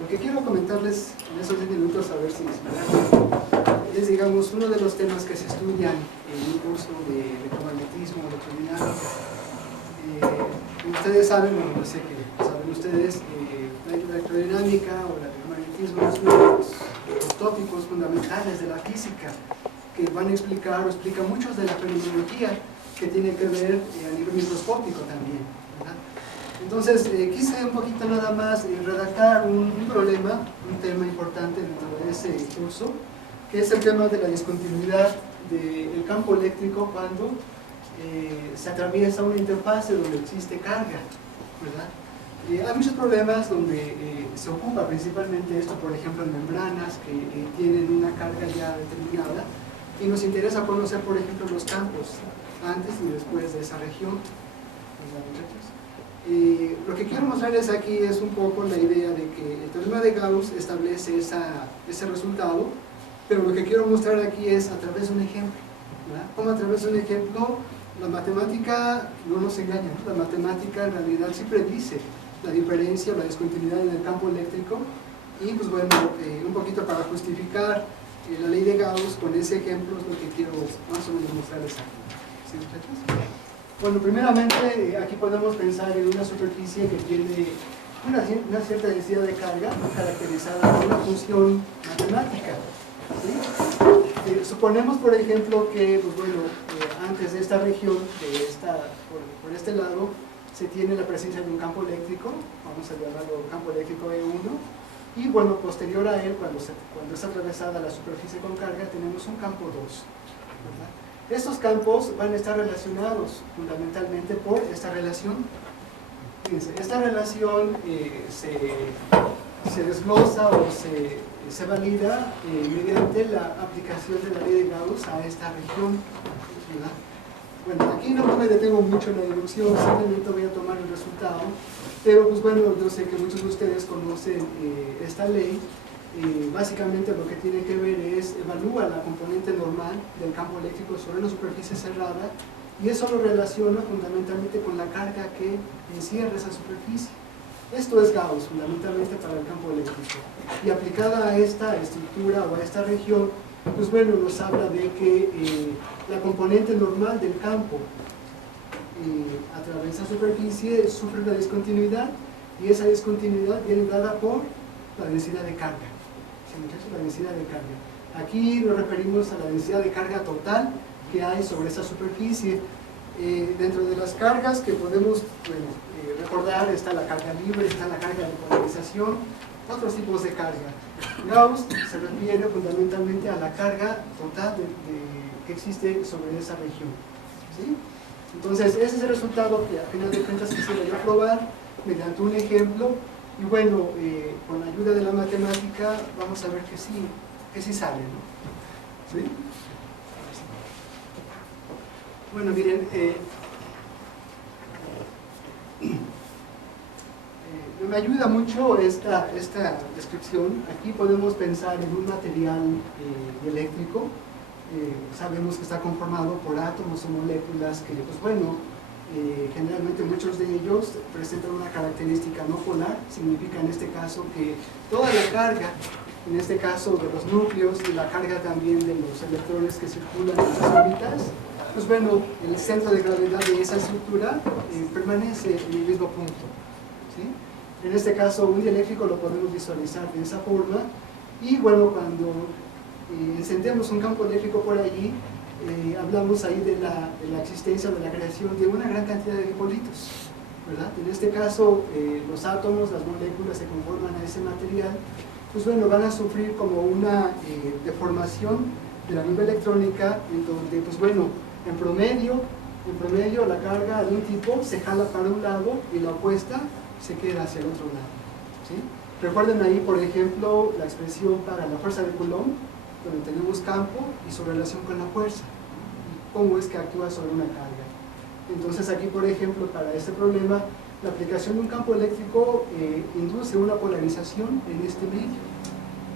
Lo que quiero comentarles en esos 10 minutos, a ver si me da, es, digamos, uno de los temas que se estudian en un curso de electromagnetismo, electrodinámica. Ustedes saben, bueno, no sé que saben ustedes, la electrodinámica o el electromagnetismo es uno de los tópicos fundamentales de la física que van a explicar o explica muchos de la fenomenología que tiene que ver a nivel microscópico también, ¿verdad? Entonces, quise un poquito nada más redactar un problema, un tema importante dentro de ese curso, que es el tema de la discontinuidad del campo eléctrico cuando se atraviesa una interfase donde existe carga, ¿verdad? Hay muchos problemas donde se ocupa principalmente esto, por ejemplo, en membranas que tienen una carga ya determinada, y nos interesa conocer, por ejemplo, los campos antes y después de esa región, ¿verdad, muchachos? Lo que quiero mostrarles aquí es un poco la idea de que el teorema de Gauss establece ese resultado, pero lo que quiero mostrar aquí es a través de un ejemplo, ¿verdad? Como a través de un ejemplo, la matemática no nos engaña, ¿no? La matemática en realidad sí predice la diferencia, la discontinuidad en el campo eléctrico, y pues bueno, un poquito para justificar la ley de Gauss con ese ejemplo es lo que quiero más o menos mostrarles aquí. ¿Sí, muchachos? Bueno, primeramente aquí podemos pensar en una superficie que tiene una cierta densidad de carga caracterizada por una función matemática, ¿sí? Suponemos, por ejemplo, que pues bueno, antes de esta región, por este lado, se tiene la presencia de un campo eléctrico, vamos a llamarlo campo eléctrico E1, y bueno, posterior a él, cuando es atravesada la superficie con carga, tenemos un campo 2, ¿verdad? Estos campos van a estar relacionados fundamentalmente por esta relación. Fíjense, esta relación se desglosa o se valida mediante la aplicación de la ley de Gauss a esta región, ¿verdad? Bueno, aquí no me detengo mucho en la deducción, simplemente voy a tomar el resultado, pero pues bueno, yo sé que muchos de ustedes conocen esta ley. Básicamente lo que tiene que ver es evalúa la componente normal del campo eléctrico sobre una superficie cerrada, y eso lo relaciona fundamentalmente con la carga que encierra esa superficie. Esto es Gauss fundamentalmente para el campo eléctrico, y aplicada a esta estructura o a esta región, pues bueno, nos habla de que la componente normal del campo a través de esa superficie sufre una discontinuidad, y esa discontinuidad viene dada por la densidad de carga. ¿Sí, muchachos? La densidad de carga. Aquí nos referimos a la densidad de carga total que hay sobre esa superficie. Dentro de las cargas que podemos recordar está la carga libre, está la carga de polarización, otros tipos de carga. Gauss se refiere fundamentalmente a la carga total que existe sobre esa región, ¿sí? Entonces ese es el resultado que a final de cuentas quisiera yo probar mediante un ejemplo, y bueno, con la ayuda de la matemática vamos a ver que sí sale, ¿no? ¿Sí? Bueno, miren, me ayuda mucho esta descripción. Aquí podemos pensar en un material eléctrico. Sabemos que está conformado por átomos o moléculas que, pues bueno, generalmente muchos de ellos presentan una característica no polar. Significa en este caso que toda la carga, en este caso de los núcleos, y la carga también de los electrones que circulan en las órbitas, pues bueno, el centro de gravedad de esa estructura permanece en el mismo punto, ¿sí? En este caso, un dieléctrico lo podemos visualizar de esa forma, y bueno, cuando encendemos un campo eléctrico por allí, hablamos ahí de la existencia, de la creación de una gran cantidad de dipolitos, ¿verdad? En este caso, los átomos, las moléculas que conforman a ese material, pues bueno, van a sufrir como una deformación de la nube electrónica, en donde, pues bueno, en promedio la carga de un tipo se jala para un lado y la opuesta se queda hacia el otro lado, ¿sí? Recuerden ahí, por ejemplo, la expresión para la fuerza de Coulomb, donde tenemos campo y su relación con la fuerza, y cómo es que actúa sobre una carga. Entonces aquí, por ejemplo, para este problema, la aplicación de un campo eléctrico induce una polarización en este medio.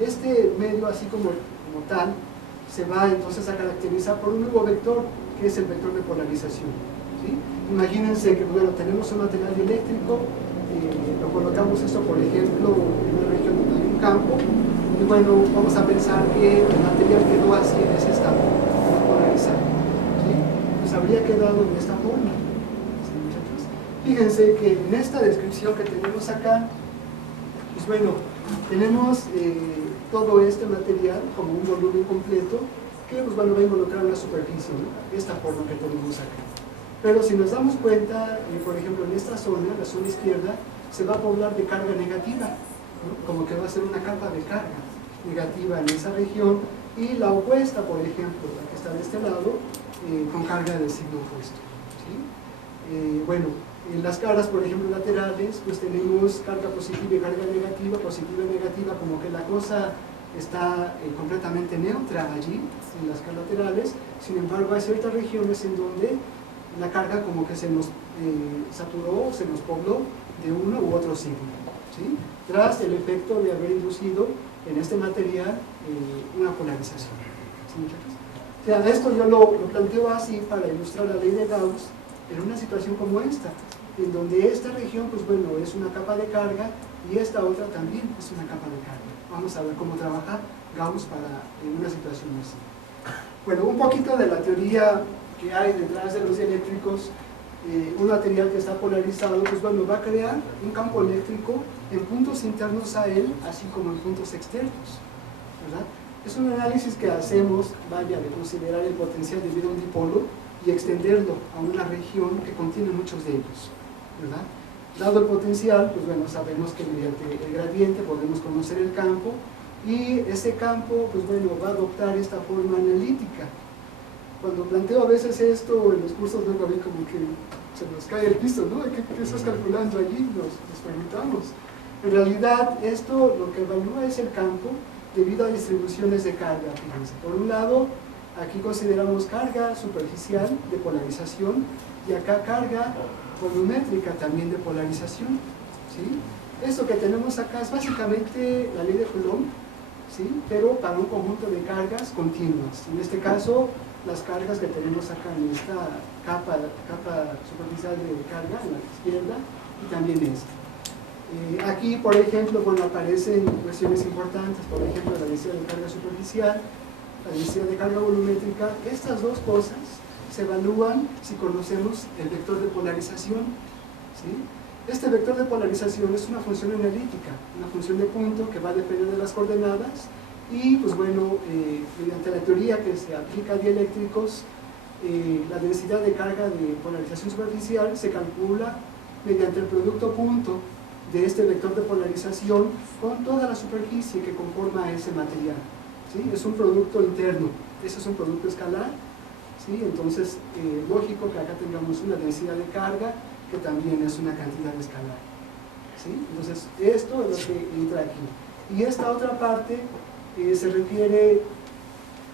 Este medio, así como tal, se va entonces a caracterizar por un nuevo vector, que es el vector de polarización, ¿sí? Imagínense que, bueno, tenemos un material eléctrico, lo colocamos esto, por ejemplo, en una región campo, y bueno, vamos a pensar que el material quedó así en ese estado, no polarizado, ¿sí? Pues habría quedado de esta forma, ¿sí, muchachos? Fíjense que en esta descripción que tenemos acá, pues bueno, tenemos todo este material como un volumen completo que pues bueno, va a involucrar una superficie, ¿no? Esta forma que tenemos acá. Pero si nos damos cuenta, por ejemplo, en esta zona, la zona izquierda, se va a poblar de carga negativa, ¿no? Como que va a ser una capa de carga negativa en esa región, y la opuesta, por ejemplo, la que está de este lado, con carga de signo opuesto, ¿sí? Bueno, en las caras, por ejemplo, laterales, pues tenemos carga positiva y carga negativa, como que la cosa está completamente neutra allí, en las caras laterales. Sin embargo, hay ciertas regiones en donde la carga como que se nos saturó, se nos pobló de uno u otro signo, ¿sí? Tras el efecto de haber inducido en este material una polarización, ¿sí, muchachos? O sea, esto yo lo planteo así para ilustrar la ley de Gauss en una situación como esta, en donde esta región, pues bueno, es una capa de carga y esta otra también es una capa de carga. Vamos a ver cómo trabaja Gauss en una situación así. Bueno, un poquito de la teoría que hay detrás de los dieléctricos. Un material que está polarizado, pues bueno, va a crear un campo eléctrico en puntos internos a él, así como en puntos externos, ¿verdad? Es un análisis que hacemos, vaya, de considerar el potencial debido a un dipolo y extenderlo a una región que contiene muchos de ellos, ¿verdad? Dado el potencial, pues bueno, sabemos que mediante el gradiente podemos conocer el campo, y ese campo, pues bueno, va a adoptar esta forma analítica. Cuando planteo a veces esto en los cursos, luego a mí como que se nos cae el piso, ¿no? ¿Qué estás calculando allí? Nos preguntamos. En realidad, esto lo que evalúa es el campo debido a distribuciones de carga, fíjense. Por un lado, aquí consideramos carga superficial de polarización, y acá carga volumétrica también de polarización, ¿sí? Esto que tenemos acá es básicamente la ley de Coulomb, ¿sí? Pero para un conjunto de cargas continuas. En este caso, las cargas que tenemos acá en esta capa superficial de carga, en la izquierda, y también esta. Aquí, por ejemplo, bueno, aparecen cuestiones importantes, por ejemplo, la densidad de carga superficial, la densidad de carga volumétrica. Estas dos cosas se evalúan si conocemos el vector de polarización, ¿sí? Este vector de polarización es una función analítica, una función de punto que va a depender de las coordenadas, y pues bueno, mediante la teoría que se aplica a dieléctricos, la densidad de carga de polarización superficial se calcula mediante el producto punto de este vector de polarización con toda la superficie que conforma ese material, ¿sí? Es un producto interno, ese es un producto escalar, ¿sí? Entonces, lógico que acá tengamos una densidad de carga que también es una cantidad escalar, ¿sí? Entonces, esto es lo que entra aquí. Y esta otra parte se refiere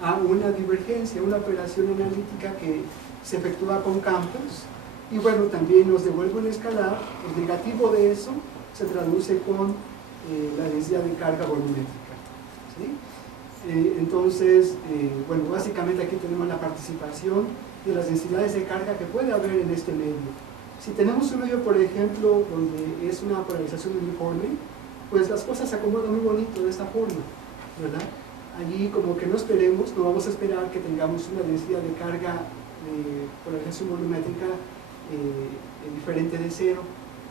a una divergencia, una operación analítica que se efectúa con campos, y bueno, también nos devuelve un escalar. El negativo de eso se traduce con la densidad de carga volumétrica, ¿sí? Entonces, bueno, básicamente aquí tenemos la participación de las densidades de carga que puede haber en este medio. Si tenemos un medio, por ejemplo, donde es una polarización uniforme, pues las cosas se acomodan muy bonito de esta forma, ¿verdad? Allí como que no vamos a esperar que tengamos una densidad de carga de polarización volumétrica diferente de cero,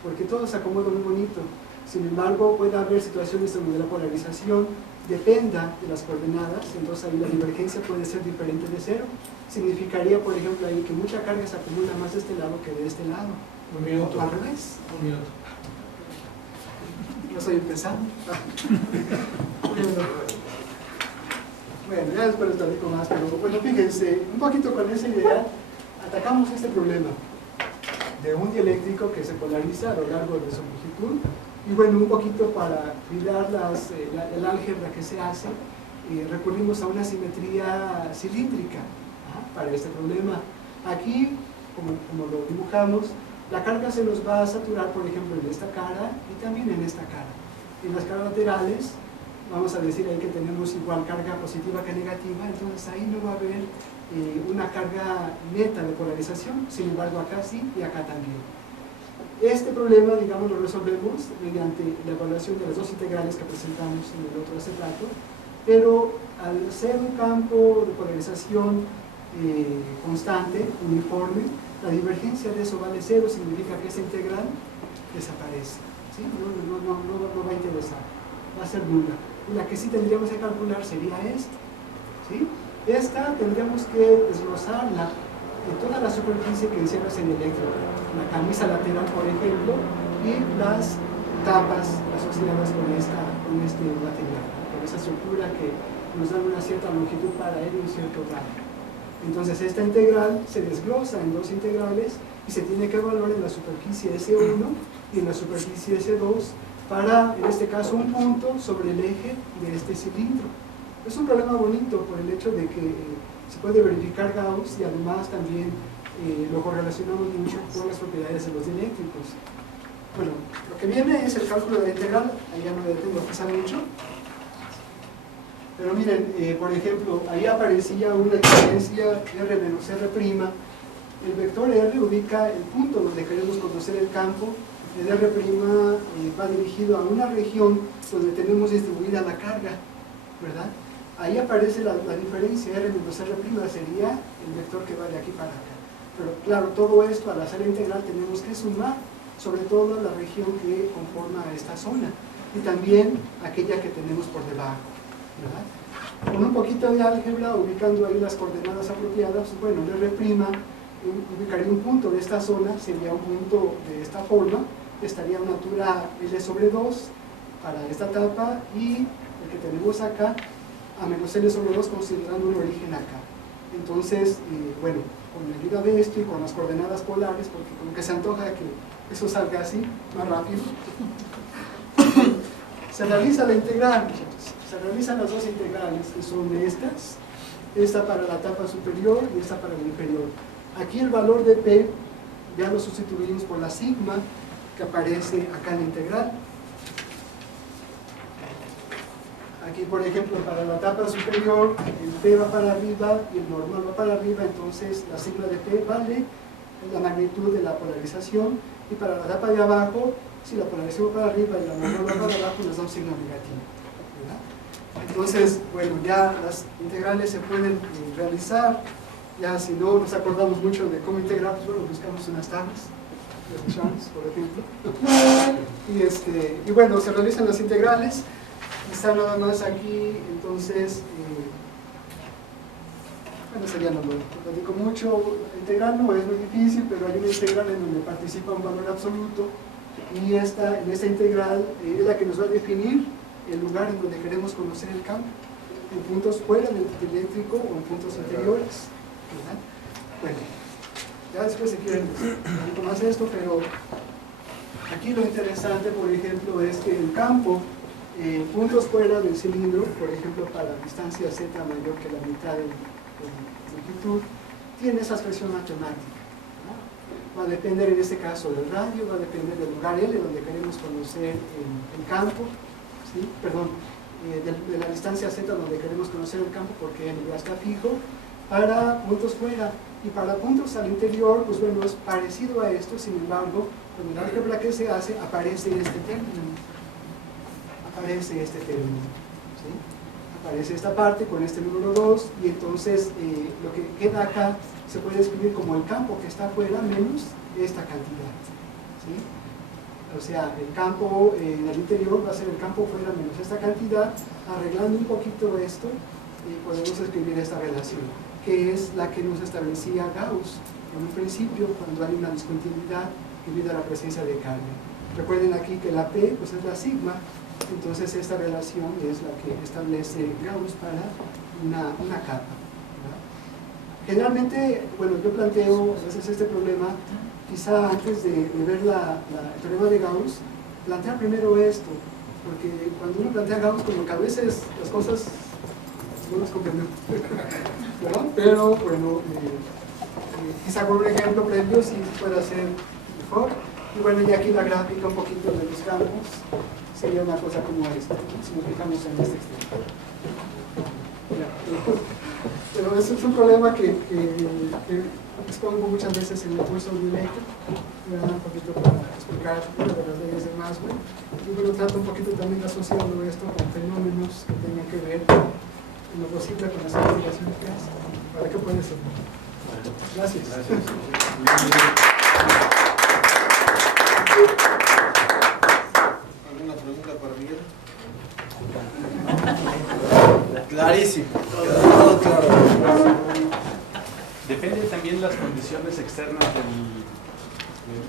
porque todo se acomoda muy bonito. Sin embargo, puede haber situaciones donde la polarización dependa de las coordenadas, entonces ahí la divergencia puede ser diferente de cero. Significaría, por ejemplo, ahí que mucha carga se acumula más de este lado que de este lado. Un minuto. O al revés. Un minuto. No estoy empezando. Bueno, ya después les platico más, pero bueno, fíjense, un poquito con esa idea, atacamos este problema de un dieléctrico que se polariza a lo largo de su longitud. Y bueno, un poquito para cuidar el álgebra que se hace, recurrimos a una simetría cilíndrica para este problema. Aquí, como lo dibujamos, la carga se nos va a saturar, por ejemplo, en esta cara y también en esta cara. En las caras laterales, vamos a decir ahí que tenemos igual carga positiva que negativa, entonces ahí no va a haber una carga neta de polarización. Sin embargo, acá sí y acá también. Este problema, digamos, lo resolvemos mediante la evaluación de las dos integrales que presentamos en el otro acetato, pero al ser un campo de polarización constante, uniforme, la divergencia de eso vale 0, significa que esta integral desaparece, ¿sí? No va a interesar, va a ser nula. La que sí tendríamos que calcular sería esta, ¿sí? Esta tendríamos que desglosarla en toda la superficie que encierra ese eléctrico, la camisa lateral, por ejemplo, y las tapas asociadas con este material, con esa estructura que nos da una cierta longitud para él y un cierto radio. Entonces esta integral se desglosa en dos integrales y se tiene que evaluar en la superficie S1 y en la superficie S2 para, en este caso, un punto sobre el eje de este cilindro. Es un problema bonito por el hecho de que se puede verificar Gauss y además también lo correlacionamos mucho con las propiedades de los dieléctricos. Bueno, lo que viene es el cálculo de la integral, ahí ya no me detengo a pasar mucho. Pero miren, por ejemplo, ahí aparecía una diferencia R menos R'. El vector R ubica el punto donde queremos conocer el campo. El R' va dirigido a una región donde tenemos distribuida la carga, ¿verdad? Ahí aparece la diferencia, R menos R' sería el vector que va de aquí para acá. Pero claro, todo esto al hacer la integral tenemos que sumar, sobre todo la región que conforma esta zona y también aquella que tenemos por debajo, ¿verdad? Con un poquito de álgebra, ubicando ahí las coordenadas apropiadas, bueno, el R' ubicaría un punto de esta zona, sería un punto de esta forma, estaría a una altura L sobre 2 para esta etapa y el que tenemos acá a menos L sobre 2 considerando un origen acá. Entonces, bueno, con la ayuda de esto y con las coordenadas polares, porque como que se antoja que eso salga así, más rápido, se realiza la integral, se realizan las dos integrales, que son estas, esta para la etapa superior y esta para la inferior. Aquí el valor de P ya lo sustituimos por la sigma que aparece acá en la integral. Aquí, por ejemplo, para la etapa superior, el P va para arriba y el normal va para arriba, entonces la sigma de P vale la magnitud de la polarización, y para la etapa de abajo, si la polarización va para arriba y la normal va para abajo, nos da un signo negativo, ¿verdad? Entonces, bueno, ya las integrales se pueden realizar, ya si no nos acordamos mucho de cómo integrar, pues bueno, buscamos unas tablas, de Chance, por ejemplo, y bueno, se realizan las integrales. Está nada más aquí, entonces, bueno, sería no lo digo mucho. Integral no es muy difícil, pero hay una integral en donde participa un valor absoluto, y en esta integral es la que nos va a definir el lugar en donde queremos conocer el campo, en puntos fuera del eléctrico o en puntos interiores, ¿verdad? Bueno, ya después si quieren un poco más de esto, pero aquí lo interesante, por ejemplo, es que el campo puntos fuera del cilindro, por ejemplo para distancia z mayor que la mitad de longitud, tiene esa expresión matemática, ¿no? Va a depender en este caso del radio, va a depender del lugar L donde queremos conocer el campo, ¿sí? Perdón, de la distancia z donde queremos conocer el campo, porque L ya está fijo, para puntos fuera. Y para puntos al interior, pues bueno, es parecido a esto, sin embargo, con el álgebra que se hace, aparece este término. ¿Sí? Aparece esta parte con este número 2, y entonces lo que queda acá se puede escribir como el campo que está afuera menos esta cantidad, ¿sí? O sea, el campo en el interior va a ser el campo fuera menos esta cantidad. Arreglando un poquito esto, podemos escribir esta relación, que es la que nos establecía Gauss en un principio cuando hay una discontinuidad debido a la presencia de carga. Recuerden aquí que la P pues es la sigma. Entonces esta relación es la que establece Gauss para una capa, ¿verdad? Generalmente, bueno, yo planteo a veces este problema, quizá antes de ver el teorema de Gauss, plantear primero esto, porque cuando uno plantea Gauss, como que a veces las cosas no las comprendemos, ¿verdad? Pero bueno, quizá con un ejemplo previo sí pueda ser mejor. Y bueno, y aquí la gráfica un poquito de los campos sería una cosa como esta, ¿no? Si nos fijamos en este extremo. pero ese es un problema que expongo muchas veces en el curso de eléctrico, un poquito para explicar de las leyes de Maxwell, y bueno, trato un poquito también de asociarlo esto con fenómenos que tengan que ver en lo posible con las investigaciones que hacen. ¿Para qué puede ser? Gracias. ¿Alguna pregunta para Miguel? Clarísimo. Todo claro. Depende también las condiciones externas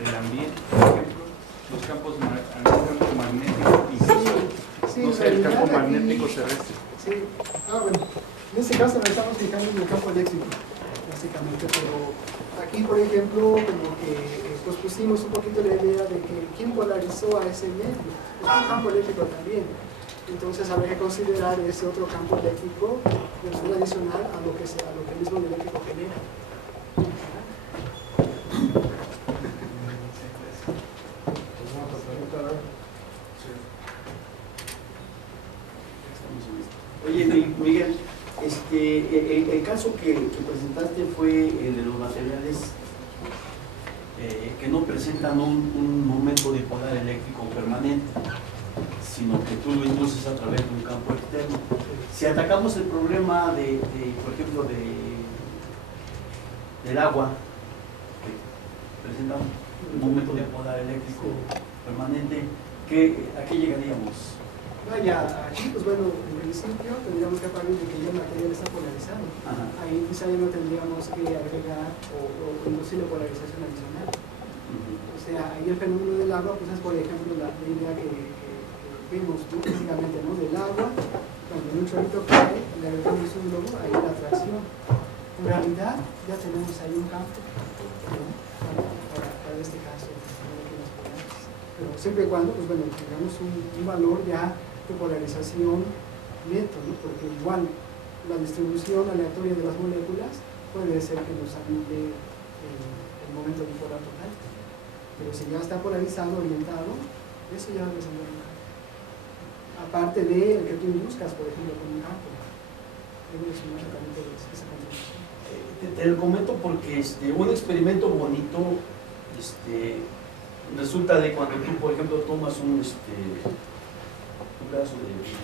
del ambiente, por ejemplo, los campos, el campo magnético, Sí, no sé, el campo aquí, magnético terrestre. Sí, bueno, en este caso nos estamos fijando en el campo eléctrico, básicamente, pero aquí, por ejemplo, como que pues pusimos un poquito la idea de que quién polarizó a ese medio, es un campo eléctrico también. Entonces habría que considerar ese otro campo eléctrico de manera adicional a lo que el mismo eléctrico genera. Oye, Miguel, el caso que presentaste fue el de los materiales que no presentan un momento dipolar eléctrico permanente, sino que tú lo induces a través de un campo externo. Si atacamos el problema por ejemplo, del agua, que presenta un momento dipolar eléctrico permanente, ¿a qué llegaríamos? Vaya, aquí, pues bueno, en principio tendríamos que partir de que ya el material está polarizado. Ajá. Ahí quizá ya no tendríamos que agregar o inducir la polarización adicional. O sea, ahí el fenómeno del agua, pues es por ejemplo la idea que vimos, ¿no? Físicamente, ¿no? Del agua, cuando un chorrito cae, le agregamos un globo, ahí la atracción. En realidad, ya tenemos ahí un campo, ¿no? para este caso, pero siempre y cuando, pues bueno, tengamos un valor ya de polarización neto, ¿no? Porque igual la distribución aleatoria de las moléculas puede ser que nos anule el momento dipolar total, pero si ya está polarizado, orientado, eso ya representa un campo. Aparte del que tú induzcas, por ejemplo, con un campo, debe sumar también esa contribución. Te lo comento porque un experimento bonito resulta de cuando tú, por ejemplo, tomas un pedazo de vidrio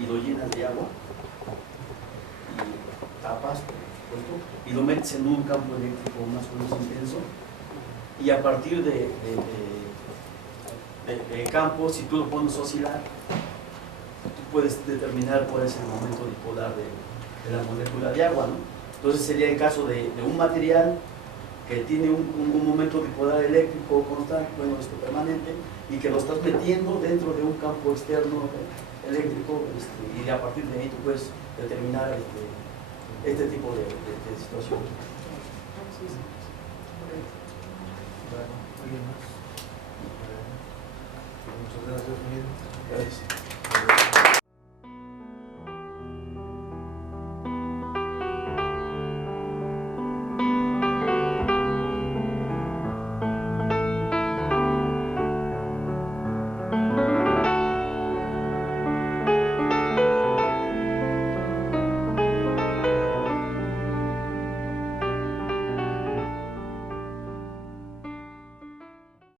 y lo llenas de agua y tapas, por supuesto, y lo metes en un campo eléctrico más o menos intenso, y a partir del campo, si tú lo pones a oscilar, tú puedes determinar cuál es el momento dipolar de la molécula de agua, ¿no? Entonces sería el caso de un material que tiene un momento dipolar eléctrico constante, bueno, permanente, y que lo estás metiendo dentro de un campo externo eléctrico, y a partir de ahí tú puedes determinar este tipo de situación. Sí, sí. Bueno, ¿alguien más? Muchas gracias, Miguel. Gracias.